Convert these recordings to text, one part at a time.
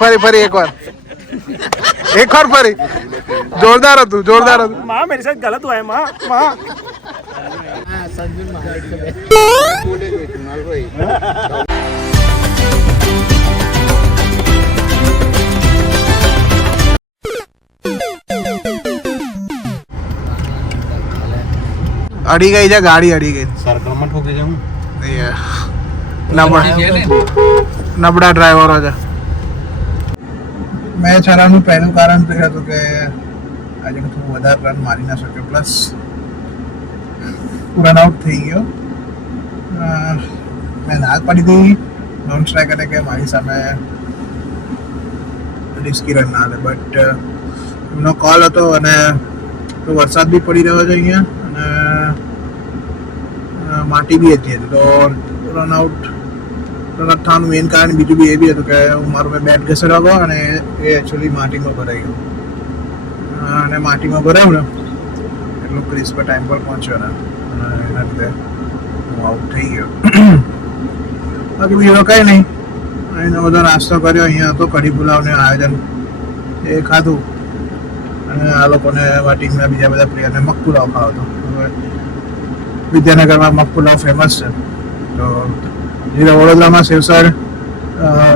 ફરી एक और फरी जोरदार હતું माँ मेरे साथ गलत हुआ है माँ અડી ગઈ છે ગાડી અડી ગઈ સર્કલમાં ઠોકી જાઉં નબળા ડ્રાઈવરો છે મેં ચલાવવાનું પહેલું કારણ તો એ હતું કે આજે થોડું વધારે રન મારી ના શક્યો પ્લસ રન આઉટ થઈ ગયો મેં ના પાડી દીધી નોન સ્ટ્રાઈકરે કે મારી સામે રિસ્કી રન ના આવે બટ એમનો કોલ હતો અને વરસાદ બી પડી રહ્યો છે અહીંયા અને માટી બી હતી તો રન આઉટ થવાનું મેઇન કારણ બીજું બી એ બી હતું કે હું મારું મેં બેટ ઘસેડવા ગયો અને એ એકચ્યુઅલી માટીમાં ભરાઈ ગયું અને માટીમાં ભરાયું ને એટલું ક્રિસ પર ટાઈમ પર પહોંચ્યો ને અને એના લીધે હું આઉટ થઈ ગયો બાકી બીજો કંઈ નહીં એનો બધો નાસ્તો કર્યો અહીંયા હતો કઢી પુલાવનું આયોજન એ ખાધું અને આ લોકોને ટીમના બીજા બધા પ્લેયરને મગ પુલાવ ખાવો હતો હવે વિદ્યાનગરમાં મગ પુલાવ ફેમસ છે તો જે વડોદરામાં સેવસર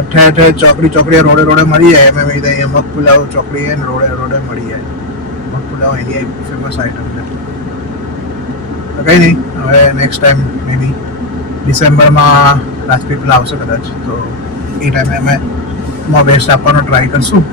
ઠેર ઠેર ચોકડી રોડે મળી જાય એમ રીતે અહીંયા મગ પુલાવ ચોકડી ને રોડે મળી જાય મગ પુલાવ એની ફેમસ આઈટમ છે કંઈ નહીં હવે નેક્સ્ટ ટાઈમ મે બી ડિસેમ્બરમાં રાજપીપળા આવશે કદાચ તો એ ટાઈમે અમે માં બેસ્ટ આપવાનો ટ્રાય કરશું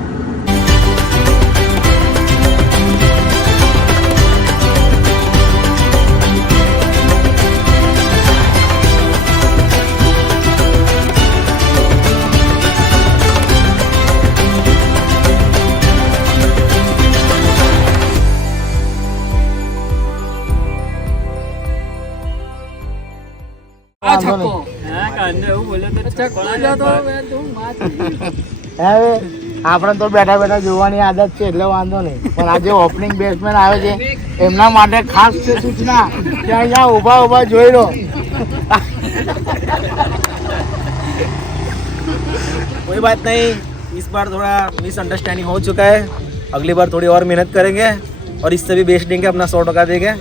આપણે તો બેઠા જોવાની આદત છે એટલે વાંધો નહીં પણ આ જે ઓપનિંગ બેટ્સમેન આવે છે એમના માટે ખાસ છે સૂચના કે અહીંયા ઊભા જોઈ લો कोई बात नहीं इस बार थोड़ा मिसअंडरस्टैंडिंग हो चुका है अगली बार थोड़ी और मेहनत करेंगे और इससे भी बेस्ट देंगे अपना 100% देंगे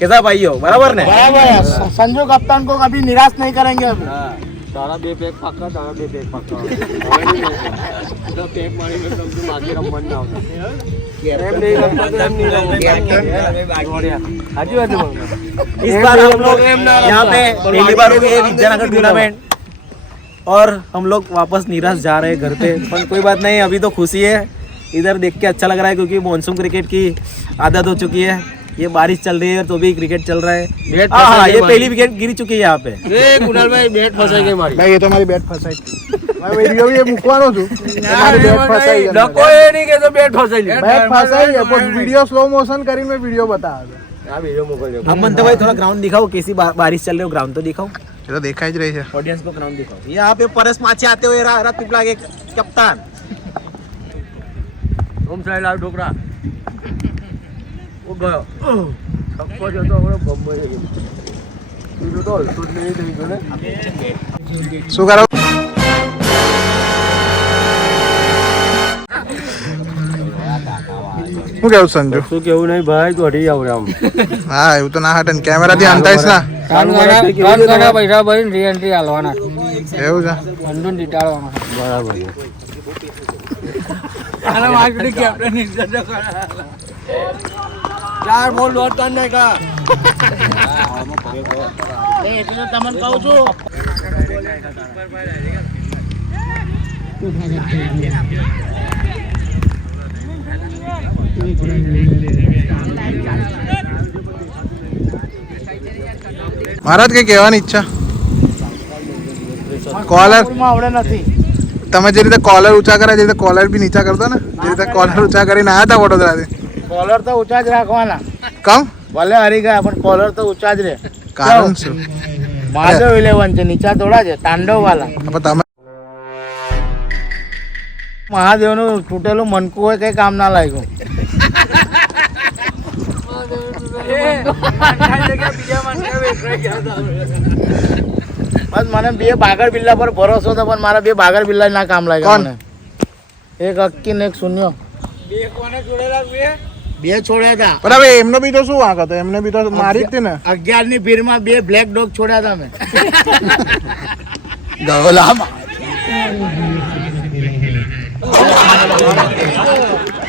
कैसा भाई हो बराबर ने बराबर है संजू कप्तान को कभी निराश नहीं करेंगे अभी તારા બે પેક પાકા તો પેક મારી મે તમને માગે રમવાનું ના આવતા इस बार हम लोग यहाँ पे पहली बार हो गए विद्यानगर टूर्नामेंट और हम लोग वापस निराश जा रहे हैं घर पे पर कोई बात नहीं अभी तो खुशी है इधर देख के अच्छा लग रहा है क्योंकि मॉनसून क्रिकेट की आदत हो चुकी है ये बारिश चल रही है तो भी क्रिकेट चल रहा है हाँ ये पहली विकेट गिरी चुकी है यहाँ पे કુણાલ ભાઈ બેટ ફસાઈ ગઈ મારી ભાઈ એ તો મારી બેટ ફસાઈ ભાઈ વિડિયો બી મૂકવાનો છું મારી બેટ ફસાઈ ડકો એ નહીં કે તો બેટ ફસાઈ ગઈ બેટ ફસાઈ है पर वीडियो स्लो मोशन કરીને મેં વિડિયો બતાવ્યો આ વિડિયો મોકલજો अब मनते भाई थोड़ा ग्राउंड दिखाओ कैसी बारिश चल रही हो ग्राउंड तो दिखाओ એ તો દેખાઈ જ રહી છે ऑडियंस को ग्राउंड दिखाओ यहाँ पे परस माची आते हुए राजपीपला के कप्तान ઓમ સાઈડ લાવ ઢોકરા ઓ ગયો થપ્પો જતો હવે બમ્બઈ ગયો તું તો હલતો જ નહીં થઈ ગયો ને શું કરો શું કેવું સંજુ શું કેવું નહીં ભાઈ તો હટી આવ આમ હા એવું તો ના હટે ને કેમેરાથી અંતાઈશ ના પૈસા ભરીને રીએન્ટ્રી હાલવાના એવું છે અંડુન જીતાડવાના બરાબર આના માર્કેટ કેપ્ટન ઇન્જર ચાર બોલ લોટ કર નાખા એ એટલે તમને કહું છું મહારાજ કઈ કહેવાની ઈચ્છા કોલર આવડે નથી તમે જે રીતે કોલર ઊંચા કર્યા જે રીતે કોલર બી નીચા કરતો ને જે રીતે કોલર ઊંચા કરીને આવ્યા હતા વડોદરાથી કોલર તો ઊંચા જ રાખવાના કમ ભલે હરી ગયા પણ કોલર તો ઊંચા જ રહે કારણ શું માધવ 11 છે નીચા થોડા છે તાંડવ વાલા તમે મહાદેવનું તૂટેલું મનકું હોય કઈ કામ ના લાગ્યું બસ મને બે બાગર બિલ્લા પર ભરોસો હતો પણ મારા બે બાગર બિલ્લા ના કામ લાગ્યા મને એક અક્કી ને એક શૂન્ય. બે છોડ્યા હતા. પણ હવે એમનો બી તો શું વાંક હતો? એમને બી તો મારી જ હતી ને. 11 ની ભીડમાં 2 બ્લેક ડોગ છોડ્યા હતા અમે. ગયોલા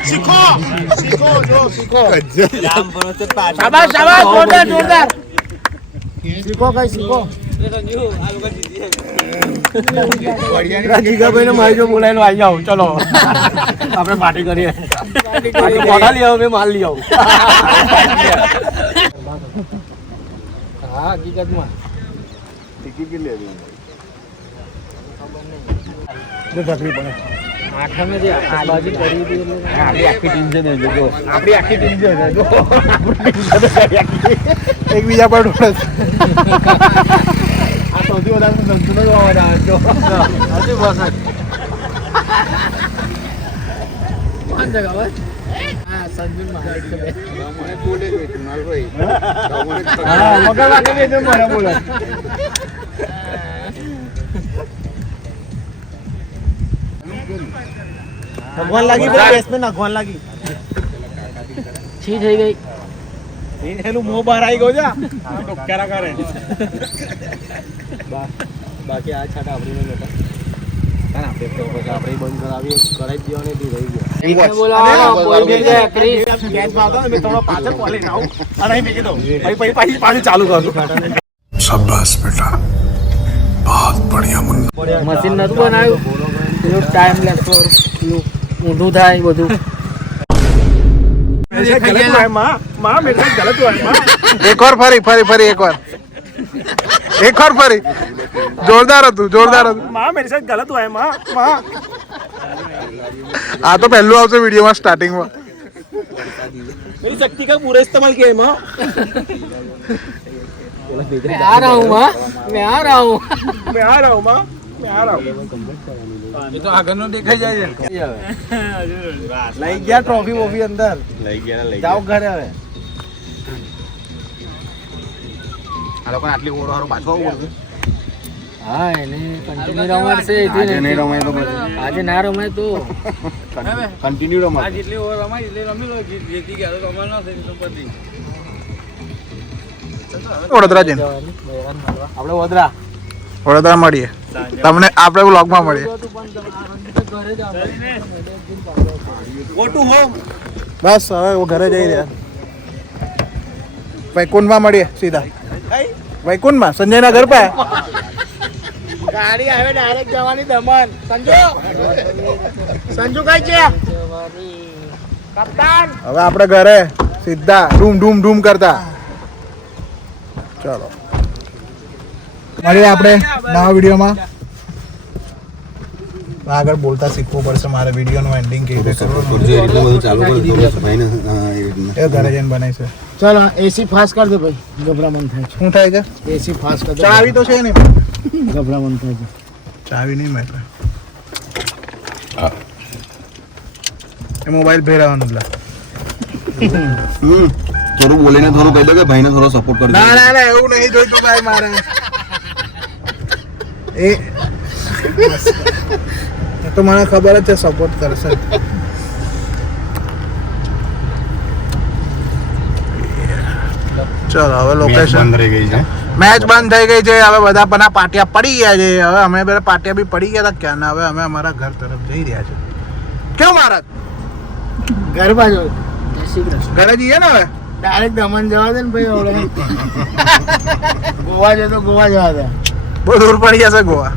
શીખો જો શીખો. શાબાશ શાબાશ, જોરદાર જોરદાર. શીખો કઈ શીખો. જીગાભાઈ ને મારી જો બોલાયેલો આવી જાઓ, ચલો આપણે પાર્ટી કરીએ. મોઢા લઈ આવો, મેં માલ લઈ આવું. હા હકીકતમાં તકલીફ પડે. આઠમે જે આબાજી કરી હતી એટલે આપણી આખી ટીમ છે ને, જો આપણી આખી ટીમ છે જો. એકબીજા પર ઢોળે છે. આ સૌથી વધારે ધંધુનો જ અવાજ આવે છે. હજી બસ કોણ જગા બસ હા સંજુ મહારાજ છે બે. હા, મગર રાખી દેજો મને બોલે. ભગવાન લાગી પેલા બેસમેન્ટ નાખવાન લાગી. છી થઈ ગઈ. એનું મોં બહાર આવી ગયો છે. ડોક્યારા કરે. બાકી આ છાટા આપણી નહીં લેતા. આપણે તો પછી આપણે બંધ કરાવી કરાવી દેવાની હતી, રહી ગયા. એકને બોલાવો કોઈ બી જાય ક્રિસ. કેસમાં આવતો ને મેં થોડો પાછળ બોલીને આવું અને અહીં મેકી દઉં. પછી પાછું ચાલુ કરું. शाबाश बेटा बहुत बढ़िया मुन्ना. મશીન નતું બનાવ્યું પેલું ટાઈમ લેપ્સ વાળું પેલું ઊંધું થાય બધું. गलत हुआ है माँ, माँ मेरे साथ गलत हुआ है माँ. એક વાર ફરી એક વાર ફરી. જોરદાર હતું, જોરદાર હતું. माँ मेरे साथ गलत हुआ है माँ, माँ. આ તો પહેલું આવશે વિડીયોમાં સ્ટાર્ટિંગમાં. मेरी शक्ति का पूरा इस्तेमाल किया है माँ. मैं आ रहा हूँ माँ, मैं आ रहा हूँ. मैं आ रहा हूँ माँ, मैं आ रहा हूँ. એ તો આગળનો દેખાઈ જાય છે. લઈ ગયા ટ્રોફી વોફી અંદર. લઈ ગયા જાઓ ઘરે હવે. આ લોકો આટલી ઓળવાળો પાછો આવવું. હા એને કન્ટિન્યુ રમાડશે આજે નહીં રમાય તો આજે ના રમાય તો કન્ટિન્યુ રમત. જેટલી ઓવર રમાય એટલી રમી લો, જીતી ગયા તો રમવા ના થઈ તો પછી વડોદરા જઈને આપણે વડોદરા. વડોદરા મળીએ તમને, આપણે વ્લોગમાં મળીએ. Go to home. બસ હવે ઘરે જઈ રહ્યા. વૈકુંઠમાં મળીએ સીધા. વૈકુંઠમાં સંજયના ઘર પાસે. ગાડી આવે ડાયરેક્ટ જવાની દમણ. સંજુ કઈ છે કપ્તાન? હવે આપણે ઘરે સીધા ધૂમ ધૂમ ધૂમ કરતા. ચલો મળીએ આપણે નવા વિડીયોમાં. આગળ બોલતા શીખવું પડશે મારે. વિડીયોનું એન્ડિંગ કેવી રીતે કરવું એ ઘરે જઈને બનાવીશે. ચલો એસી ફાસ્ટ કર દે ભાઈ, ગભરામણ થાય છે. શું થાય છે? એસી ફાસ્ટ કર દે. ચાવી તો છે ને? ગભરામણ થાય છે. ચાવી નહીં મેં એ મોબાઈલ ભેરાવાનું લા. થોડું બોલીને થોડું કહી દો કે ભાઈને થોડો સપોર્ટ કરજો. ના ના ના એવું નહીં જોઈતું ભાઈ મારે. એ તો મને ખબર જ છે સપોર્ટ કરશે. ચલો હવે લોકેશન રહી ગઈ છે. મેચ બંધ થઈ ગઈ છે. હવે બધા પના પાટિયા પડી ગયા છે. હવે અમે બધા પાટિયા બી પડી ગયા હતા ક્યાં. હવે અમે અમારા ઘર તરફ જઈ રહ્યા છે. કેવું મહારાજ? ઘર બાજુ જય શ્રી કૃષ્ણ. ઘરે જઈએ ને હવે. ડાયરેક્ટ દમણ જવા દે ને ભાઈ. હવે ગોવા જાય તો ગોવા જવા દે. બહુ દૂર પડી જશે ગોવા.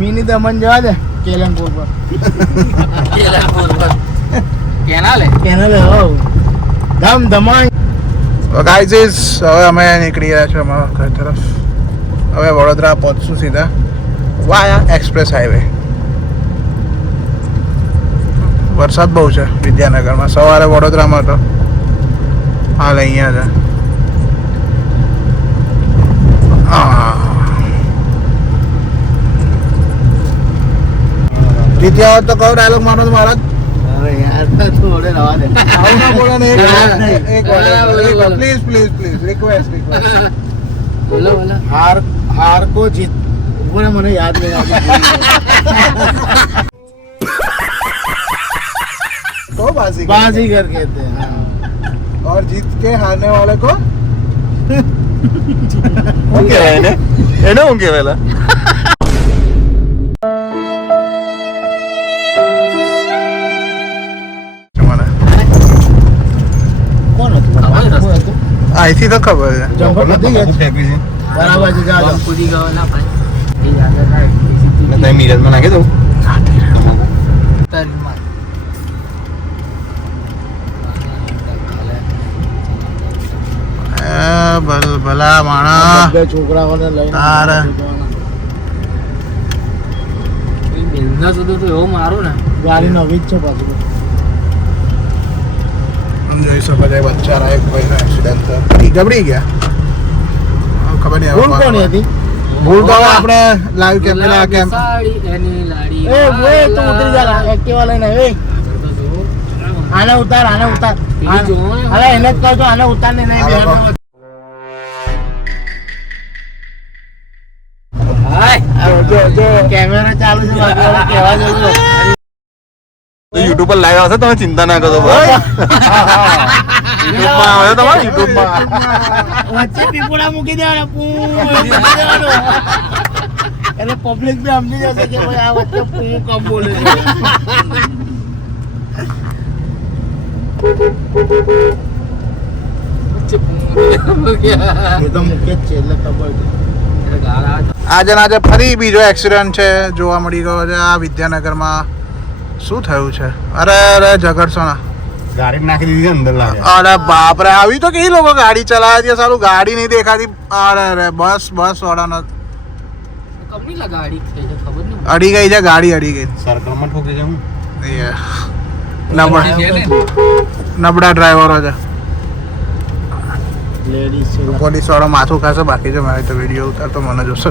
મિની દમણ જવા દે કેલનપુર પર. કેનાલે હો ધમ ધમાઈ. ગાઈઝ હવે અમે નીકળી રહ્યા છીએ અમારા ઘર તરફ. હવે વડોદરા પહોંચશું સીધા વાયા એક્સપ્રેસ હાઈવે. વરસાદ બહુ છે વિદ્યાનગરમાં. સવારે વડોદરામાં તો હાલ અહીંયા છે. જીત્યા હોત તો કહો ડાયલોગ મારો મહારાજ. અરે યાર થોડે રવા દે. આવું ના બોલો ને. બોલો. Please please please request. બોલો બોલો. હાર કો જીત. મને યાદ નહીં આવતું. बाजीगर बाजीगर कहते हैं हाँ। और जीत के हारने वाले को શું કહેવાય એને એને શું કહેવાય કોણ હતું કોણ હતું અહીંથી તો ખબર છે જમ્પર નથી ગયા બરાબર છે જાઓ મિરજમાં નાખી દઉં ભલા માણા બે છોકરાઓને લઈને તારે. ગાડી નવી જ છે પાછું જોઈ શકો છો બચ્ચારા એક ભાઈનો એક્સિડન્ટ થયો ઈ ગબડી ગયા ખબર નહીં ભૂલ કોની હતી ભૂલ તો હવે આપણે લાઈવ કેમેરા કેમ એ બોય તું ઉતરી જા એક્ટિવા લઈને એ આને ઉતાર અરે એને જ કહો છો આને ઉતાર ને નહીં બેહાડનો. જો કેમેરા ચાલુ છે બાજુ કેવા જવું તો યુટ્યુબ પર લાઈવ આવશે તમે ચિંતા ના કરો ભાઈ યુટ્યુબમાં આવે તમારે યુટ્યુબમાં વચ્ચે પીપોડા મૂકી દેવાના એટલે પબ્લિક બી સમજી જશે કે ભાઈ આ વચ્ચે પૂ કમ બોલે છે એ તો મૂકે જ છે એટલે ખબર છે આજે ને આજે ફરી બીજો એક્સિડન્ટ છે જોવા મળી ગયો છે આ વિદ્યાનગરમાં શું થયું છે અરે અરે ઝઘડશો ના ગાડી નાખી દીધી અંદર લાગે અરે બાપરે આવી તો કઈ લોકો ગાડી ચલાવે છે સારું ગાડી નહીં દેખાતી અરે અરે બસ વાળાનો અડી ગઈ છે ગાડી અડી ગઈ સર્કલમાં ઠોકી છે હું એ નબળા ડ્રાઈવરો છે લેડીઝ છે પોલીસ વાળો માથું ખાશે બાકી છે મારે તો વિડીયો ઉતારતો મને જોશે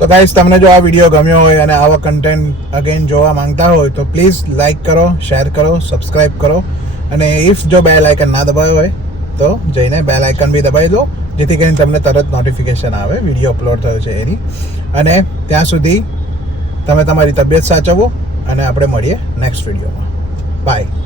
તો ગાઈસ તમને જો આ વિડીયો ગમ્યો હોય અને આવા કન્ટેન્ટ અગેન જોવા માંગતા હોય તો પ્લીઝ લાઈક કરો શેર કરો સબસ્ક્રાઈબ કરો અને ઇફ જો બેલ આઇકન ના દબાવ્યો હોય તો જઈને બેલ આઇકન બી દબાવી દો જેથી કરીને તમને તરત નોટિફિકેશન આવે વિડીયો અપલોડ થયો છે એની અને ત્યાં સુધી તમે તમારી તબિયત સાચવો અને આપણે મળીએ નેક્સ્ટ વિડીયોમાં બાય